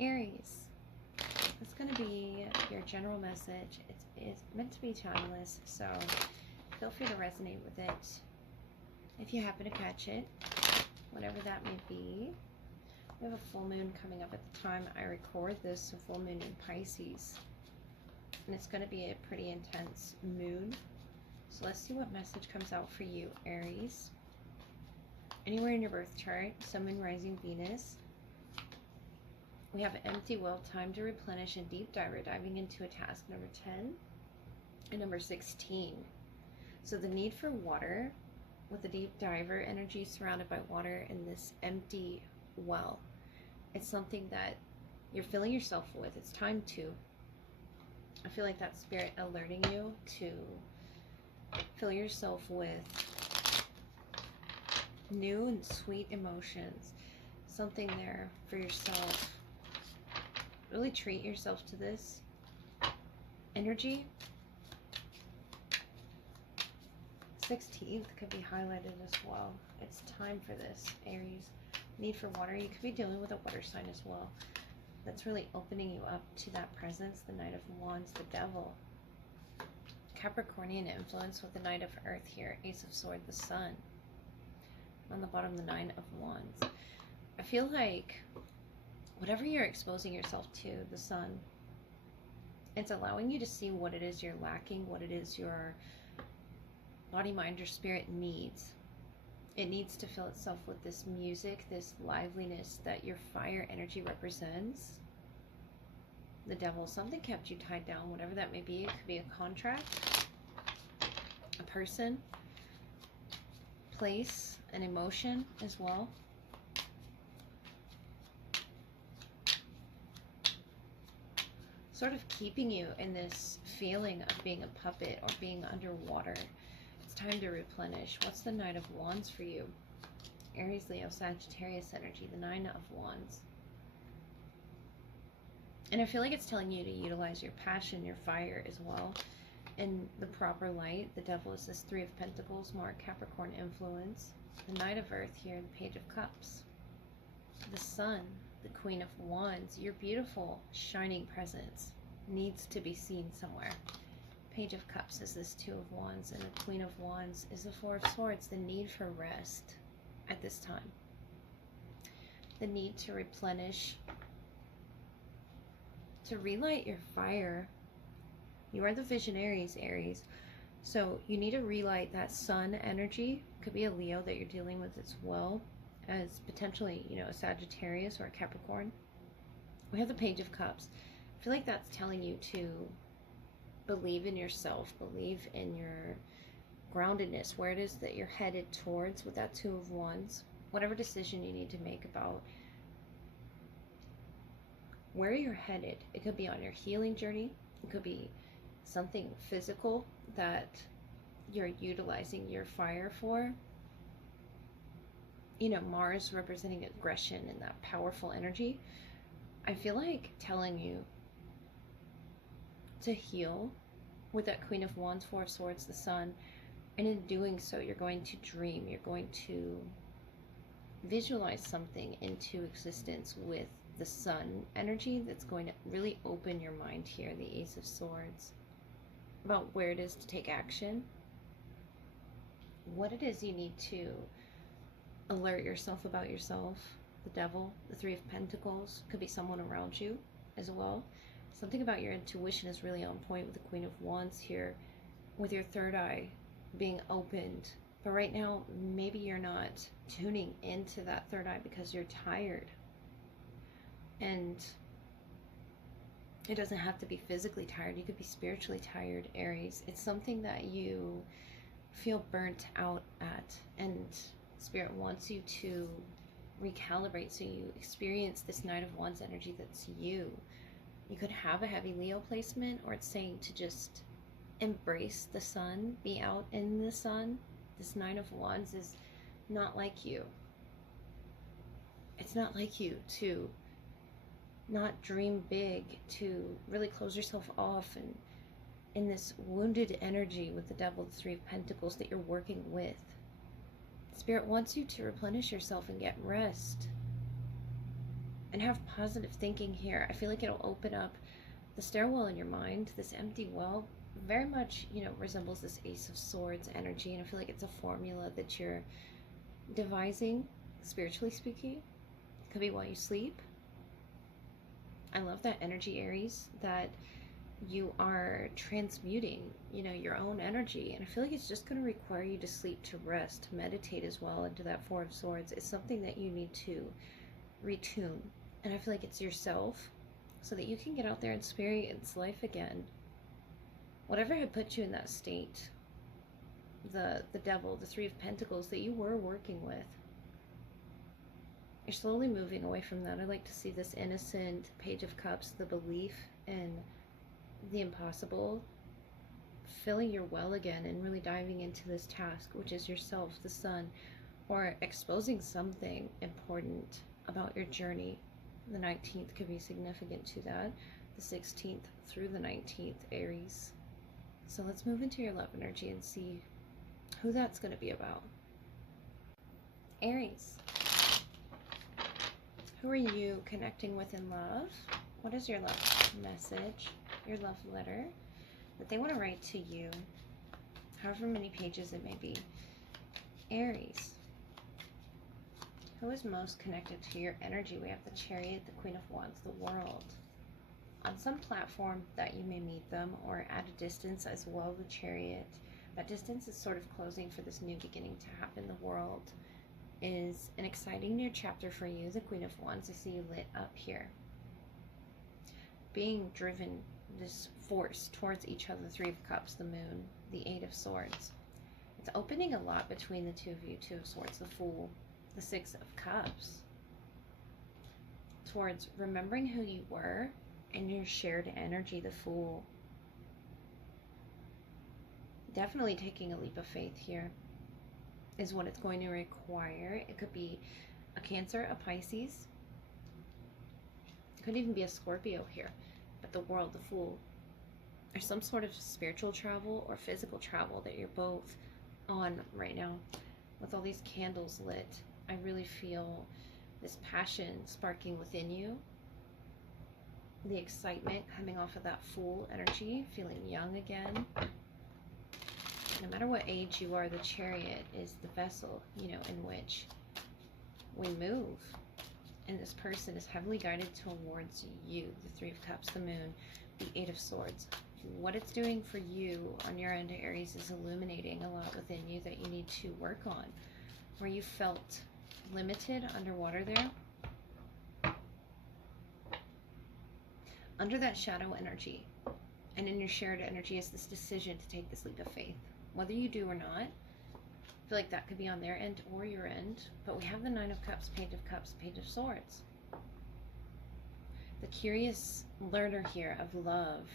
Aries, it's going to be your general message. It's meant to be timeless, so feel free to resonate with it if you happen to catch it, whatever that may be. We have a full moon coming up at the time I record this, a full moon in Pisces. And it's going to be a pretty intense moon. So let's see what message comes out for you, Aries. Anywhere in your birth chart, Sun, Moon, Rising, Venus. We have empty well, time to replenish, and deep diver, diving into a task, number 10 and number 16. So the need for water with the deep diver energy surrounded by water in this empty well. It's something that you're filling yourself with. It's time to. I feel like that spirit alerting you to fill yourself with new and sweet emotions. Something there for yourself. Really treat yourself to this energy. 16th could be highlighted as well. It's time for this, Aries. Need for water. You could be dealing with a water sign as well. That's really opening you up to that presence. The Knight of Wands, the Devil. Capricornian influence with the Knight of Earth here. Ace of Swords, the Sun. On the bottom, the Nine of Wands. I feel like whatever you're exposing yourself to, the Sun, it's allowing you to see what it is you're lacking, what it is your body, mind, or spirit needs. It needs to fill itself with this music, this liveliness that your fire energy represents. The Devil, something kept you tied down, whatever that may be. It could be a contract, a person, place, an emotion as well. Sort of keeping you in this feeling of being a puppet or being underwater. It's time to replenish. What's the Knight of Wands for you? Aries, Leo, Sagittarius energy, the Nine of Wands. And I feel like it's telling you to utilize your passion, your fire as well, in the proper light. The Devil is this Three of Pentacles, more Capricorn influence. The Knight of Earth here, the Page of Cups. The Sun, the Queen of Wands. Your beautiful, shining presence needs to be seen somewhere. Page of Cups is this Two of Wands, and the Queen of Wands is the Four of Swords. The need for rest at this time. The need to replenish, to relight your fire. You are the visionaries, Aries. So you need to relight that Sun energy. Could be a Leo that you're dealing with as well as potentially, you know, a Sagittarius or a Capricorn. We have the Page of Cups. I feel like that's telling you to believe in yourself, believe in your groundedness, where it is that you're headed towards with that Two of Wands. Whatever decision you need to make about where you're headed. It could be on your healing journey. It could be something physical that you're utilizing your fire for. You know, Mars representing aggression and that powerful energy. I feel like telling you to heal with that Queen of Wands, Four of Swords, the Sun. And in doing so, you're going to dream. You're going to visualize something into existence with the Sun energy that's going to really open your mind here. The Ace of Swords. About where it is to take action. What it is you need to alert yourself about yourself. The Devil, the Three of Pentacles. Could be someone around you as well. Something about your intuition is really on point with the Queen of Wands here, with your third eye being opened. But right now, maybe you're not tuning into that third eye because you're tired. And it doesn't have to be physically tired. You could be spiritually tired, Aries. It's something that you feel burnt out at. And Spirit wants you to recalibrate so you experience this Knight of Wands energy that's you. You could have a heavy Leo placement, or it's saying to just embrace the sun, be out in the sun. This Nine of Wands is not like you. It's not like you to not dream big, to really close yourself off and in this wounded energy with the Devil, the Three of Pentacles that you're working with. Spirit wants you to replenish yourself and get rest. and have positive thinking here. I feel like it'll open up the stairwell in your mind. This empty well very much, you know, resembles this Ace of Swords energy, and I feel like it's a formula that you're devising, spiritually speaking. It could be while you sleep. I love that energy, Aries, that you are transmuting, you know, your own energy. And I feel like it's just going to require you to sleep, to rest, to meditate as well into that Four of Swords. It's something that you need to retune. And I feel like it's yourself so that you can get out there and experience life again. Whatever had put you in that state, the devil, the Three of Pentacles that you were working with, you're slowly moving away from that. I like to see this innocent Page of Cups, the belief in the impossible, filling your well again and really diving into this task, which is yourself, the sun, or exposing something important about your journey. The 19th could be significant to that. The 16th through the 19th, Aries. So let's move into your love energy and see who that's going to be about. Aries. Who are you connecting with in love? What is your love message, your love letter that they want to write to you, however many pages it may be? Aries. Who is most connected to your energy? We have the Chariot, the Queen of Wands, the World. On some platform that you may meet them, or at a distance as well, the Chariot. That distance is sort of closing for this new beginning to happen. The World is an exciting new chapter for you. The Queen of Wands, I see you lit up here. Being driven, this force towards each other, the Three of Cups, the Moon, the Eight of Swords. It's opening a lot between the two of you. Two of Swords, the Fool, the Six of Cups. Towards remembering who you were and your shared energy, the Fool. Definitely taking a leap of faith here is what it's going to require. It could be a Cancer, a Pisces. It could even be a Scorpio here. But the World, the Fool. There's some sort of spiritual travel or physical travel that you're both on right now. With all these candles lit, I really feel this passion sparking within you. The excitement coming off of that Fool energy, feeling young again. No matter what age you are, the Chariot is the vessel, you know, in which we move. And this person is heavily guided towards you. The Three of Cups, the Moon, the Eight of Swords. What it's doing for you on your end, Aries, is illuminating a lot within you that you need to work on. Where you felt limited underwater there. Under that shadow energy and in your shared energy is this decision to take this leap of faith. Whether you do or not, I feel like that could be on their end or your end. But we have the Nine of Cups, Page of Swords. The curious learner here of love,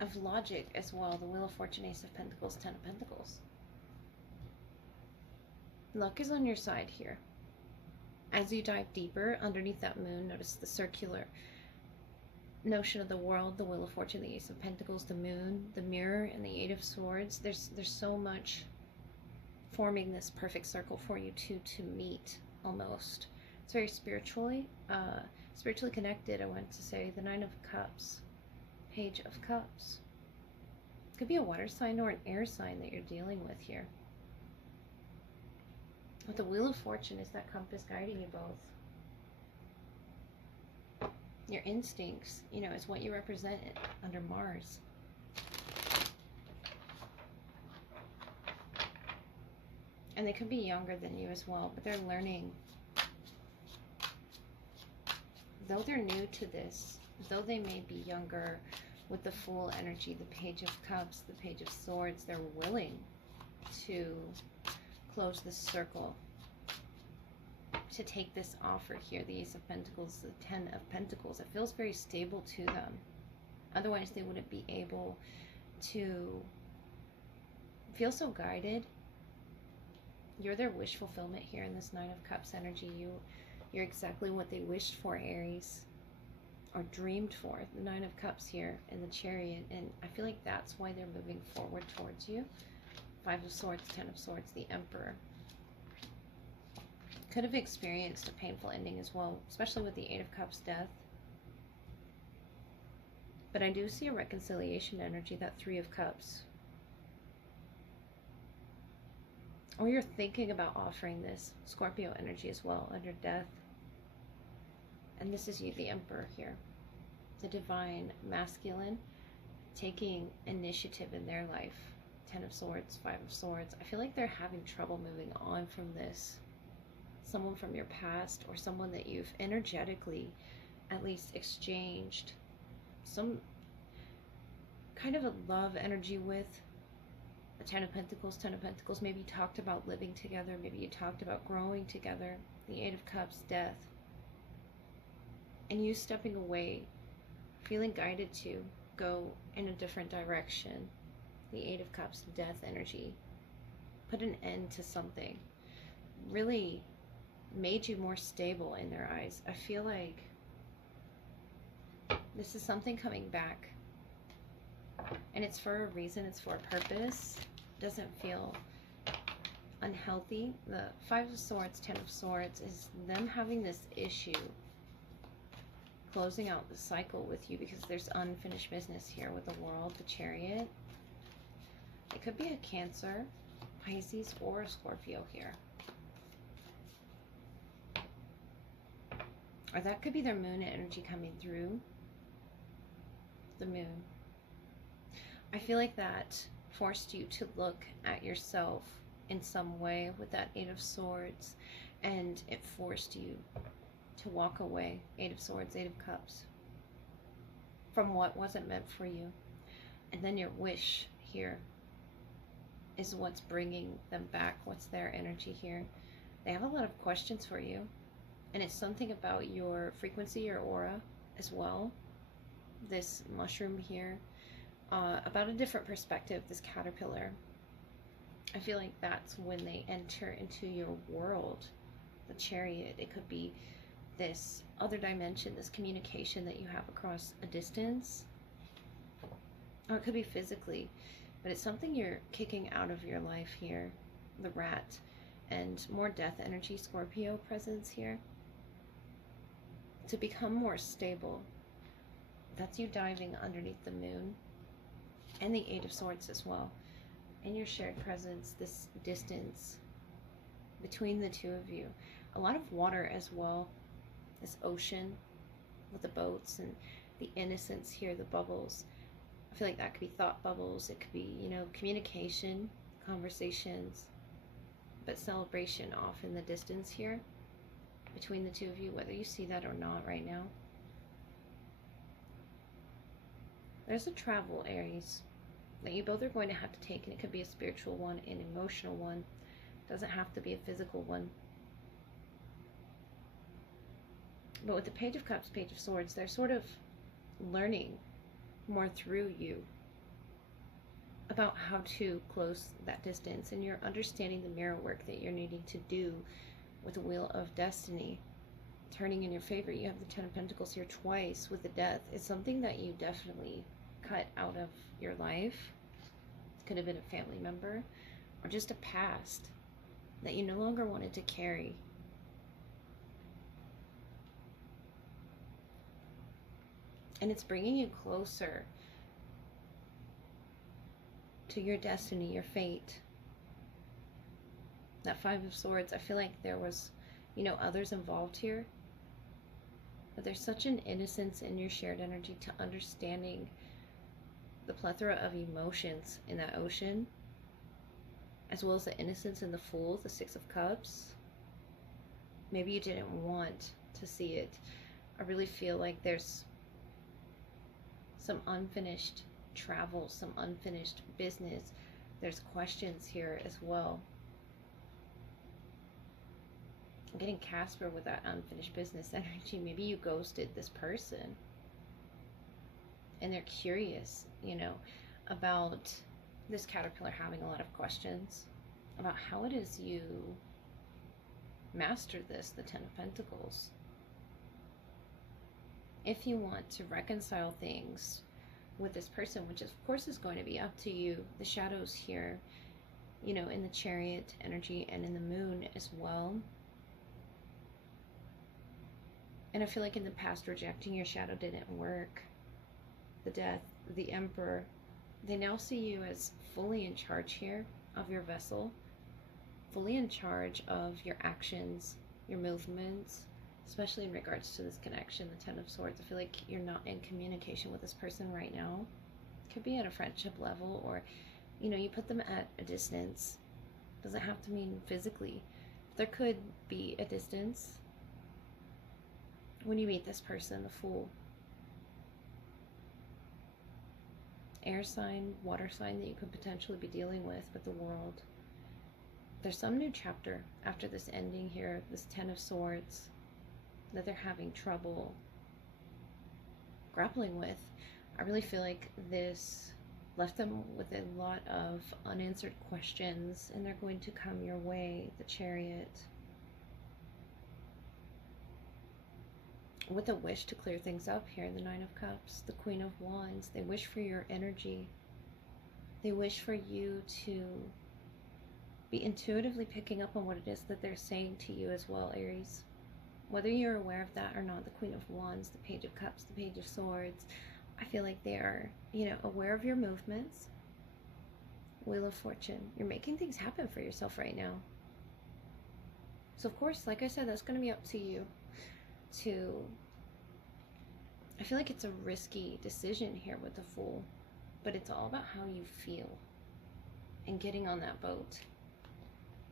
of logic as well. The Wheel of Fortune, Ace of Pentacles, Ten of Pentacles. Luck is on your side here. As you dive deeper underneath that moon, notice the circular notion of the World, the Wheel of Fortune, the Ace of Pentacles, the Moon, the Mirror, and the Eight of Swords. There's so much forming this perfect circle for you two to meet, almost. It's very spiritually connected, I want to say. The Nine of Cups, Page of Cups. It could be a water sign or an air sign that you're dealing with here. With the Wheel of Fortune is that compass guiding you both. Your instincts, you know, is what you represent under Mars. And they could be younger than you as well, but they're learning. Though they're new to this, though they may be younger, with the Fool energy, the Page of Cups, the Page of Swords, they're willing to close this circle, to take this offer here. The Ace of Pentacles, the Ten of Pentacles. It feels very stable to them. Otherwise, they wouldn't be able to feel so guided. You're their wish fulfillment here in this Nine of Cups energy. You're exactly what they wished for, Aries, or dreamed for. The Nine of Cups here in the Chariot, and I feel like that's why they're moving forward towards you. Five of Swords, Ten of Swords, the Emperor. Could have experienced a painful ending as well, especially with the Eight of Cups death. But I do see a reconciliation energy, that Three of Cups. Or you're thinking about offering this Scorpio energy as well under death. And this is you, the Emperor here. The divine masculine taking initiative in their life. Ten of Swords, Five of Swords. I feel like they're having trouble moving on from this. Someone from your past, or someone that you've energetically at least exchanged some kind of a love energy with. The Ten of Pentacles, maybe you talked about living together, maybe you talked about growing together. The Eight of Cups, death. And you stepping away, feeling guided to go in a different direction. The Eight of Cups, death energy. Put an end to something. Really made you more stable in their eyes. I feel like this is something coming back. And it's for a reason, it's for a purpose. Doesn't feel unhealthy. The Five of Swords, Ten of Swords is them having this issue closing out the cycle with you, because there's unfinished business here with the World, the Chariot. It could be a Cancer, Pisces, or a Scorpio here. Or that could be their moon energy coming through. The moon. I feel like that forced you to look at yourself in some way with that Eight of Swords, and it forced you to walk away. Eight of Swords, Eight of Cups, from what wasn't meant for you. And then your wish here is what's bringing them back. What's their energy here? They have a lot of questions for you, and it's something about your frequency, your aura as well. This mushroom here, about a different perspective, this caterpillar. I feel like that's when they enter into your world, the Chariot. It could be this other dimension, this communication that you have across a distance, or it could be physically, but it's something you're kicking out of your life here. The Rat, and more death energy, Scorpio presence here, to become more stable. That's you diving underneath the moon, and the Eight of Swords as well. And your shared presence, this distance between the two of you. A lot of water as well. This ocean with the boats and the innocence here, the bubbles. I feel like that could be thought bubbles. It could be, you know, communication, conversations, but celebration off in the distance here between the two of you, whether you see that or not right now. There's a travel, Aries, that you both are going to have to take, and it could be a spiritual one, an emotional one. It doesn't have to be a physical one. But with the Page of Cups, Page of Swords, they're sort of learning more through you about how to close that distance, and you're understanding the mirror work that you're needing to do with the Wheel of Destiny turning in your favor. You have the Ten of Pentacles here twice with the Death. It's something that you definitely cut out of your life. It could have been a family member or just a past that you no longer wanted to carry. And it's bringing you closer to your destiny, your fate. That Five of Swords, I feel like there was, you know, others involved here. But there's such an innocence in your shared energy to understanding the plethora of emotions in that ocean, as well as the innocence in the Fool, the Six of Cups. Maybe you didn't want to see it. I really feel like there's some unfinished travel, some unfinished business. There's questions here as well. I'm getting Casper with that unfinished business energy. Maybe you ghosted this person, and they're curious, you know, about this caterpillar having a lot of questions about how it is you master this, the Ten of Pentacles. If you want to reconcile things with this person, which of course is going to be up to you, the shadows here, you know, in the Chariot energy and in the moon as well. And I feel like in the past, rejecting your shadow didn't work. The Death, the Emperor, they now see you as fully in charge here of your vessel, fully in charge of your actions, your movements, especially in regards to this connection, the Ten of Swords. I feel like you're not in communication with this person right now. Could be at a friendship level, or, you put them at a distance. Doesn't have to mean physically. There could be a distance when you meet this person, the Fool. Air sign, water sign that you could potentially be dealing with the World. There's some new chapter after this ending here, this Ten of Swords, that they're having trouble grappling with. I really feel like this left them with a lot of unanswered questions, and they're going to come your way. The Chariot, with a wish to clear things up here. The Nine of Cups, the Queen of Wands. They wish for your energy. They wish for you to be intuitively picking up on what it is that they're saying to you as well, Aries. Whether you're aware of that or not, the Queen of Wands, the Page of Cups, the Page of Swords, I feel like they are, aware of your movements. Wheel of Fortune. You're making things happen for yourself right now. So, of course, like I said, that's going to be up to you to... I feel like it's a risky decision here with the Fool, but it's all about how you feel and getting on that boat.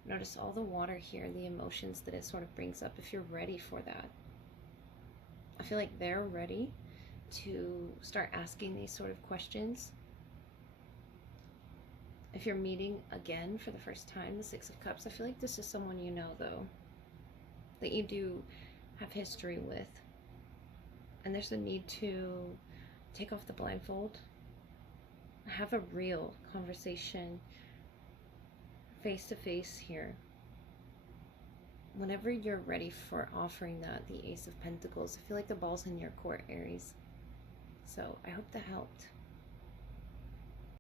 Notice all the water here, the emotions that it sort of brings up, if you're ready for that. I feel like they're ready to start asking these sort of questions. If you're meeting again for the first time, the Six of Cups, I feel like this is someone you know, though, that you do have history with. And there's a need to take off the blindfold, have a real conversation face to face here. Whenever you're ready for offering that, the Ace of Pentacles, I feel like the ball's in your court, Aries. So I hope that helped.